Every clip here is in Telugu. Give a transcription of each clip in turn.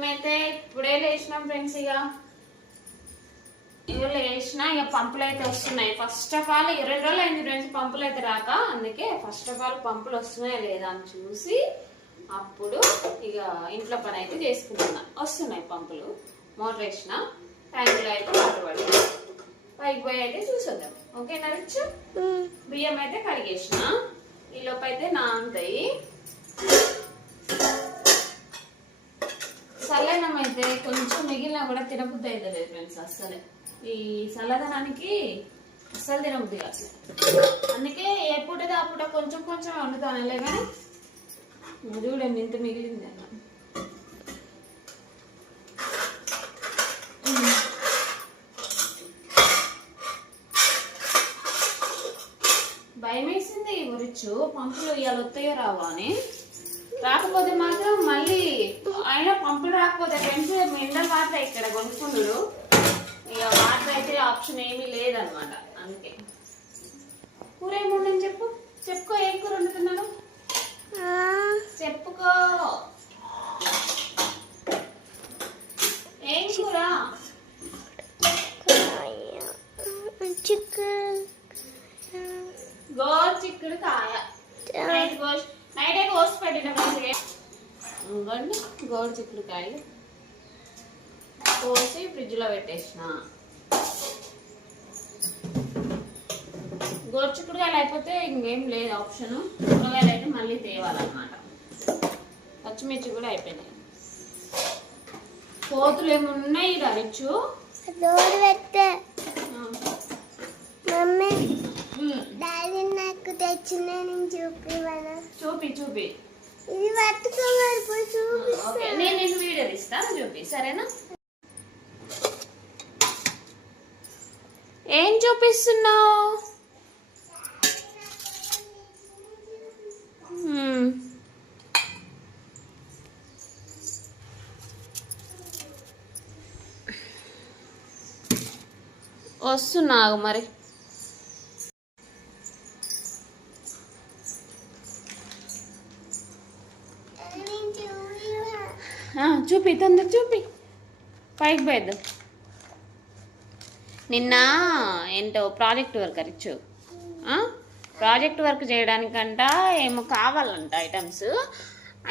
మేమైతే ఇప్పుడే లేచినాం ఫ్రెండ్స్ ఇక ఇక లేచిన ఇక పంపులు అయితే వస్తున్నాయి. ఫస్ట్ ఆఫ్ ఆల్ ఇరవై రోజులు అయింది ఫ్రెండ్స్ పంపులు అయితే రాక. అందుకే ఫస్ట్ ఆఫ్ ఆల్ పంపులు వస్తున్నాయా లేదా అని చూసి అప్పుడు ఇక ఇంట్లో పని అయితే చేసుకుంటున్నా. వస్తున్నాయి పంపులు. మోటార్ వేసిన ట్యాంకులో అయితే వాటర్ పడి పైకి పోయి అయితే చూసొద్దాం. ఓకే నడిచు బియ్యం అయితే కడిగేసిన. ఈ లోపు అయితే నానుతాయి. అయితే కొంచెం మిగిలినా కూడా తినబుద్ధి అయితే లేదు ఫ్రెండ్స్ అస్సలే. ఈ చల్లదనానికి అస్సలు తినబుద్ధి కాదు. అందుకే ఏ పూటది ఆ పూట కొంచెం కొంచెం వండుతానులే కానీ చూడండి ఇంత మిగిలింది అన్న. భయం వేసింది ఉరిచ్చు పంపులు ఇవాళ వస్తాయో రావా అని. రాకపోతే మాత్రం మళ్ళీ అయినా పంపులు రాకపోతే ఫ్రెండ్స్ ఎండలు వాటర్ ఇక్కడ కొనుక్కుండు ఇక వాటర్ అయితే ఆప్షన్ ఏమీ లేదనమాట అందుకే. కూర ఏముండని చెప్పు? చెప్పుకో ఏం కూర వండుతున్నాను చెప్పుకో. పెట్టేసిన. గోరు చిక్కుడుకాయలు అయిపోతే ఇంకేం లేదు ఆప్షన్. కూరగాయలు అయితే మళ్ళీ తేవాలన్నమాట. పచ్చిమిర్చి కూడా అయిపోయినాయి. కోతులు ఏమున్నాయి రచ్చు నాకు తెచ్చిన చూపివనా చూపి చూపి. ఇది పట్టుకోవాలి నేను నీకు వీడియో తీస్తాను చూపి. సరేనా? ఏం చూపిస్తున్నావు? వస్తున్నావు మరి. చూపి తొందర చూపి. పైకి పోయిద్దాం. నిన్న ఏంటో ప్రాజెక్ట్ వర్క్ ఇచ్చు ప్రాజెక్ట్ వర్క్ చేయడానికంట ఏమో కావాలంట ఐటమ్స్.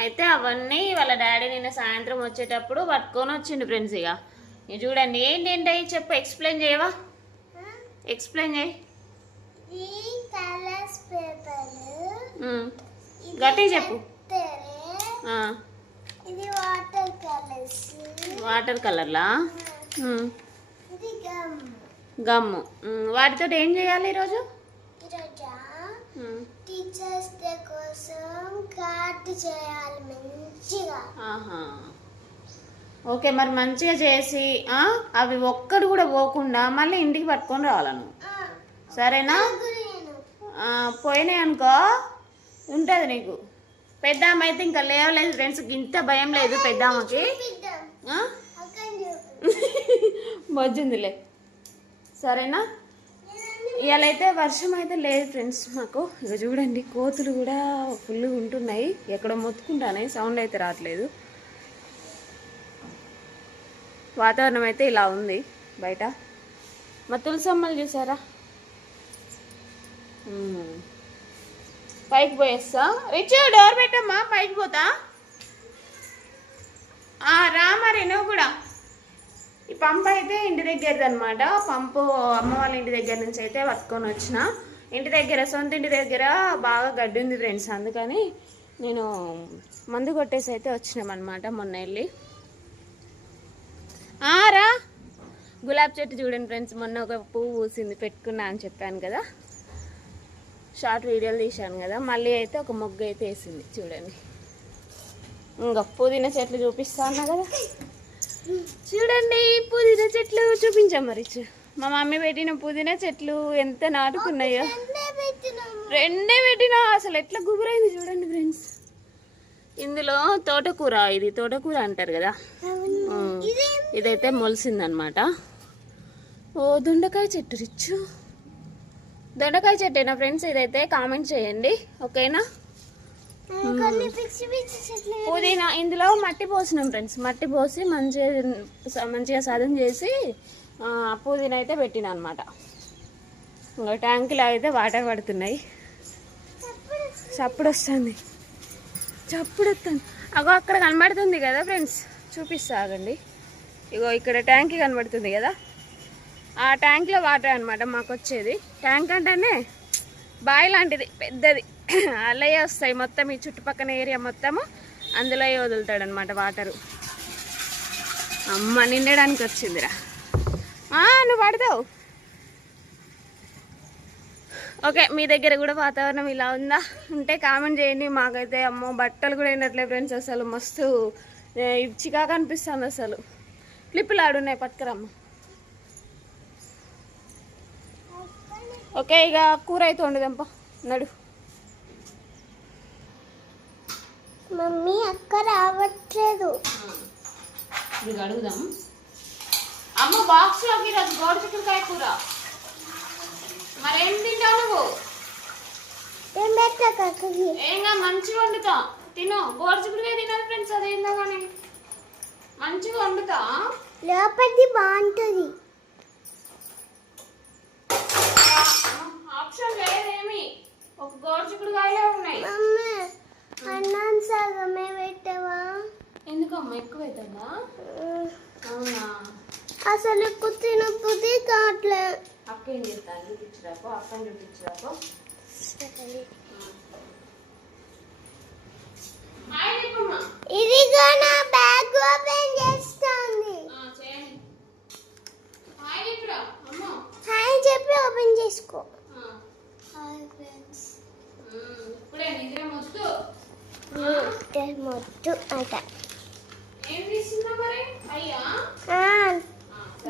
అయితే అవన్నీ వాళ్ళ డాడీ నిన్న సాయంత్రం వచ్చేటప్పుడు పట్టుకొని వచ్చిండు ఫ్రెండ్స్ ఇక చూడండి ఏంటంటే చెప్పు ఎక్స్ప్లెయిన్ చేయవా? ఎక్స్ప్లెయిన్ చేయి. గట్టిగా చెప్పు. ఇది వాటర్ కలర్స్. వాటర్ కలర్లా? ఉమ్, ఇది గమ్. గమ్ము. వాటితో ఏం చేయాలి ఈరోజు? టీచర్స్ డే కోసం కార్డు చేయాలి మంచిగా. ఆహా. ఓకే మరి మంచిగా చేసి అవి ఒక్కడు కూడా పోకుండా మళ్ళీ ఇంటికి పట్టుకొని రావాలను సరేనా? పోయినాయి అనుకో ఉంటుంది నీకు. పెద్ద అయితే ఇంకా లేవలేదు ఫ్రెండ్స్ ఇంత భయం లేదు పెద్ద ఆమెకి చూపిద్దాం ఆ? అక్కడ చూపి బొజ్జుందిలే సరేనా? ఇవాళ అయితే వర్షం అయితే లేదు ఫ్రెండ్స్ మాకు. ఇక చూడండి కోతులు కూడా ఫుల్గా ఉంటున్నాయి. ఎక్కడ మొత్తుకుంటానే సౌండ్ అయితే రావట్లేదు. వాతావరణం అయితే ఇలా ఉంది బయట. మా తులసమ్మలు చూసారా? పైకి పోయేస్తా. రిచ్ డోర్ పెట్టమ్మా పైకి పోతా. రా మరి నువ్వు కూడా. ఈ పంప్ అయితే ఇంటి దగ్గరది అనమాట పంపు అమ్మ వాళ్ళ ఇంటి దగ్గర నుంచి అయితే పట్టుకొని వచ్చిన. ఇంటి దగ్గర సొంత ఇంటి దగ్గర బాగా గడ్డి ఉంది ఫ్రెండ్స్. అందుకని నేను మందు కొట్టేసి అయితే వచ్చినామన్నమాట మొన్న వెళ్ళి. ఆ, రా. గులాబీ చెట్టు చూడండి ఫ్రెండ్స్. మొన్న ఒక పువ్వు పూసింది పెట్టుకున్నా అని చెప్పాను కదా. షార్ట్ వీడియోలు తీశాను కదా. మళ్ళీ అయితే ఒక మొగ్గు అయితే వేసింది చూడండి. ఇంకా పుదీనా చెట్లు చూపిస్తా అన్నా కదా. చూడండి పుదీనా చెట్లు చూపించాం మరి. మా మమ్మీ పెట్టిన పుదీనా చెట్లు ఎంత నాటుకున్నాయో. రెండే పెట్టినా అసలు ఎట్లా గుబురైంది చూడండి ఫ్రెండ్స్. ఇందులో తోటకూర ఇది తోటకూర అంటారు కదా. ఇదైతే మొలిసిందనమాట. ఓ దొండకాయ చెట్టు రిచ్చు. దొండకాయ చెట్టేనా ఫ్రెండ్స్? ఇదైతే కామెంట్ చేయండి ఓకేనా? పుదీనా ఇందులో మట్టి పోసినాం ఫ్రెండ్స్. మట్టి పోసి మంచిగా మంచిగా సదం చేసి పుదీనా అయితే పెట్టిన అనమాట ఇంకా ట్యాంకులో అయితే వాటర్ పడుతున్నాయి. చప్పుడు వస్తుంది. చప్పుడు వస్తుంది. అగో అక్కడ కనబడుతుంది కదా ఫ్రెండ్స్. చూపిస్తా ఆగండి. ఇగో ఇక్కడ ట్యాంక్ కనబడుతుంది కదా. ఆ ట్యాంక్లో వాటర్ అనమాట మాకు వచ్చేది ట్యాంక్ అంటేనే బావి లాంటిది పెద్దది. అలాగే వస్తాయి మొత్తం ఈ చుట్టుపక్కల ఏరియా మొత్తము అందులో వదులుతాడు అనమాట వాటరు. అమ్మ నిండడానికి వచ్చిందిరా. ఆ, నువ్వు పడతావు. ఓకే మీ దగ్గర కూడా వాతావరణం ఇలా ఉందా? ఉంటే కామెంట్ చేయండి. మాకైతే అమ్మో బట్టలు కూడా ఏంటట్లే ఫ్రెండ్స్ అసలు. మస్తు ఏ, చికాకు అనిపిస్తుంది అసలు. క్లిప్పులు ఆడున్నాయి పట్టుకురమ్మ. ఓకే ఇక కూర అయితే వండుదాంపా నడు. మమ్మీ అక్క రావట్లేదు. ఇది అడుగుదాం. అమ్మ బాక్స్లోకి ఈరోజు గోడు చిక్కుడుకాయ కూర. మరేం తింటావు నువ్వు? ఏం పెట్టాక అక్కకి? ఏంగా మంచిగా వండుతా. తిను. గోడు చిక్కుడుకాయ తినాలి ఫ్రెండ్స్ అదేందో కానీ. మంచిగా వండుతా. లోపలిది బాగుంటుంది. ఆప్షన్ లేదేమి ఒక గోడు చిక్కుడుకాయలే ఉన్నాయి. అన్నం సగమే పెట్టవా? ఎందుకమ్మా ఎక్కువ అవుతుందా అవునా? అసలు ఎక్కువ తినకపోతే కావట్లే అక్క ఏం చేస్తాను చూపించరాకో అక్కని చూపించరాకో. ఇదిగో నా బ్యాగ్ ఓపెన్ చేస్తుంది. హాయ్ చెప్పి ఓపెన్ చేసుకో. Hi friends. ఇప్పుడే నిద్ర మొద్దు మొద్దు అంట.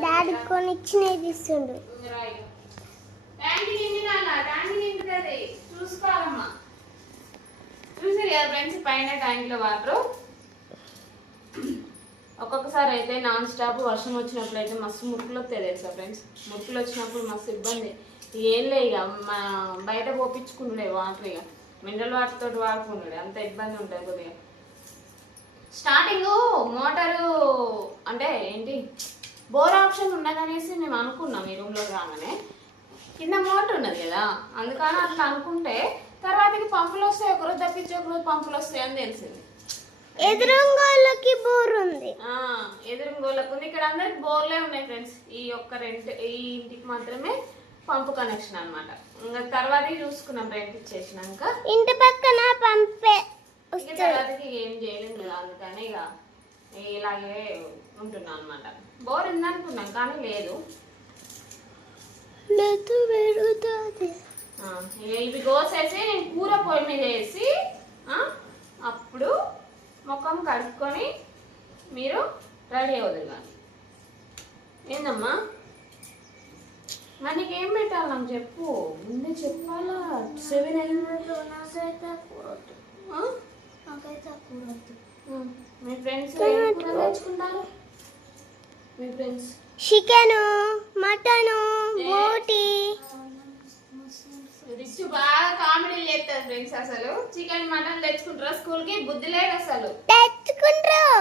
డాడీ కొనిచ్చినది ఇస్తుండు. చూసారు కదా ఫ్రెండ్స్ పైన ట్యాంక్లో వాటర్. ఒక్కొక్కసారి అయితే నాన్ స్టాప్ వర్షం వచ్చినప్పుడు అయితే మస్తు ముక్కులు వస్తాయి తెలుసా ఫ్రెండ్స్? ముక్కులు వచ్చినప్పుడు మస్తు ఇబ్బంది. ఏం లే ఇక మా బయట పోపించుకుండే వాటర్ ఇక. మినరల్ వాటర్ తోటి వాడుకుండే అంత ఇబ్బంది ఉంటుంది కొద్దిగా. స్టార్టింగ్ మోటారు అంటే ఏంటి? బోర్ ఆప్షన్ ఉన్నదనేసి మేము అనుకున్నాం ఈ రూమ్లో రాగానే. కింద మోటార్ ఉన్నది కదా అందుకని అట్లా అనుకుంటే తర్వాతకి పంపులు వస్తాయి ఒకరోజు తప్పించి ఒకరోజు పంపులు వస్తాయి అని తెలిసింది. ఎదురుంగోళ్ళకి బోర్ ఉంది. ఆ, ఎదురు గోళ్ళకు ఉంది. ఇక్కడ అందరికి బోర్లే ఉన్నాయి ఫ్రెండ్స్. ఈ ఒక్క రెంట్ ఈ ఇంటికి మాత్రమే పంపు కనెక్షన్ అన్నమాట. ఇంకా తర్వాత చూసుకున్నాం రెంట్ ఇచ్చేసినాక. ఇంటి పక్కన పంపే తర్వాతకి ఏం చేయలేం కదా అందుకని ఇక ఇలాగే ఉంటున్నాం అనమాట బోర్ ఉందనుకున్నాం కానీ లేదు. లేదు పెరుగుతుంది. ఇవి కోసేసి నేను కూర పొయ్యి మీద వేసి అప్పుడు ముఖం కడుక్కొని మీరు రెడీ అవుతుంది కానీ ఏందమ్మా? మరి నీకేం పెట్టాలి నాకు చెప్పు. ముందే చెప్పాలా? సెవెన్ అయింది ఆ? ఆ, మీ ఫ్రెండ్స్ ఏం తెచ్చుకుంటారు? మీ ఫ్రెండ్స్ చికెను మటను బోటి రిచ్ బాగా కామెడీ చేస్తారు ఫ్రెండ్స్ అసలు. చికెన్ మటన్ తెచ్చుకుంటారా? స్కూల్కి బుద్ధి లేదు అసలు. తెచ్చుకుంటారు.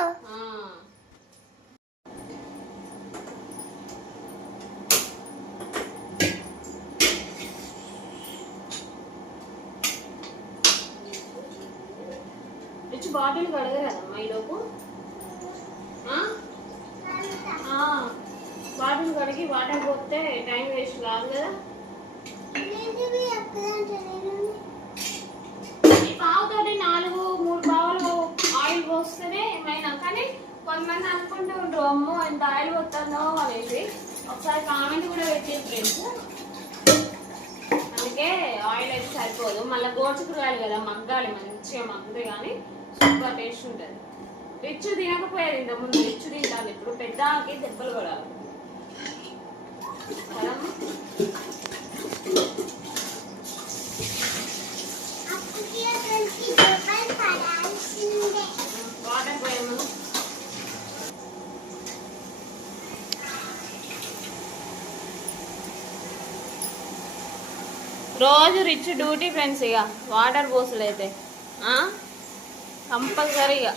రిచ్ బాటిల్ కడగరాదమ్మా ఈలోపు. బాటిల్ కడిగి వాటర్ పోతే టైం వేస్ట్ కాదు కదా. పావుతోటి నాలుగు మూడు పావులు ఆయిల్ పోస్తేనే ఏమైనా. కానీ కొంతమంది అనుకుంటూ ఉంటారు అమ్మో ఎంత ఆయిల్ పోతుందో అనేసి. ఒకసారి కామెంట్ కూడా పెట్టారు ఫ్రెండ్స్. అందుకే ఆయిల్ అయితే సరిపోదు. మళ్ళీ గోడ్చుకురాలి కదా మగ్గాలి మంచిగా మగ్గుతే కానీ. సూపర్ టేస్ట్ ఉంటుంది. రిచ్ తినకపోయేది ఇంత ముందు రిచ్ తింటాను ఇప్పుడు పెద్దకి దెబ్బలు పడాలి వాటర్ పోయాము రోజు రిచ్ డ్యూటీ ఫ్రెండ్స్ ఇక వాటర్ పోసులు అయితే కంపల్సరీగా.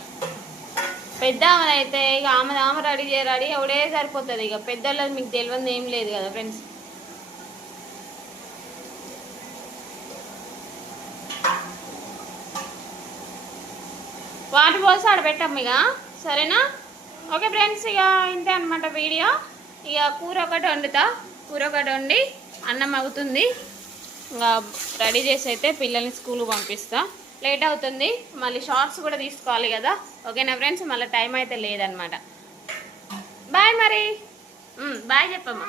పెద్ద అయితే ఇక ఆమె ఆమె రెడీ చేయ రెడీ ఒకటే సరిపోతుంది ఇక. పెద్దోళ్ళది మీకు తెలియదు ఏం లేదు కదా ఫ్రెండ్స్. వాటర్ పోసి ఆడ పెట్టాము ఇక. సరేనా? ఓకే ఫ్రెండ్స్ ఇక ఇంతే అనమాట వీడియో. ఇక కూర ఒకటి వండుతా. కూర ఒకటి వండి అన్నం అవుతుంది. ఇంకా రెడీ చేసి అయితే పిల్లల్ని స్కూల్కి పంపిస్తాను లేట్ అవుతుంది. మళ్ళీ షార్ట్స్ కూడా తీసుకోవాలి కదా. ఓకేనా ఫ్రెండ్స్? మళ్ళీ టైం అయితే లేదనమాట బాయ్ మరి. బాయ్ చెప్పమ్మా.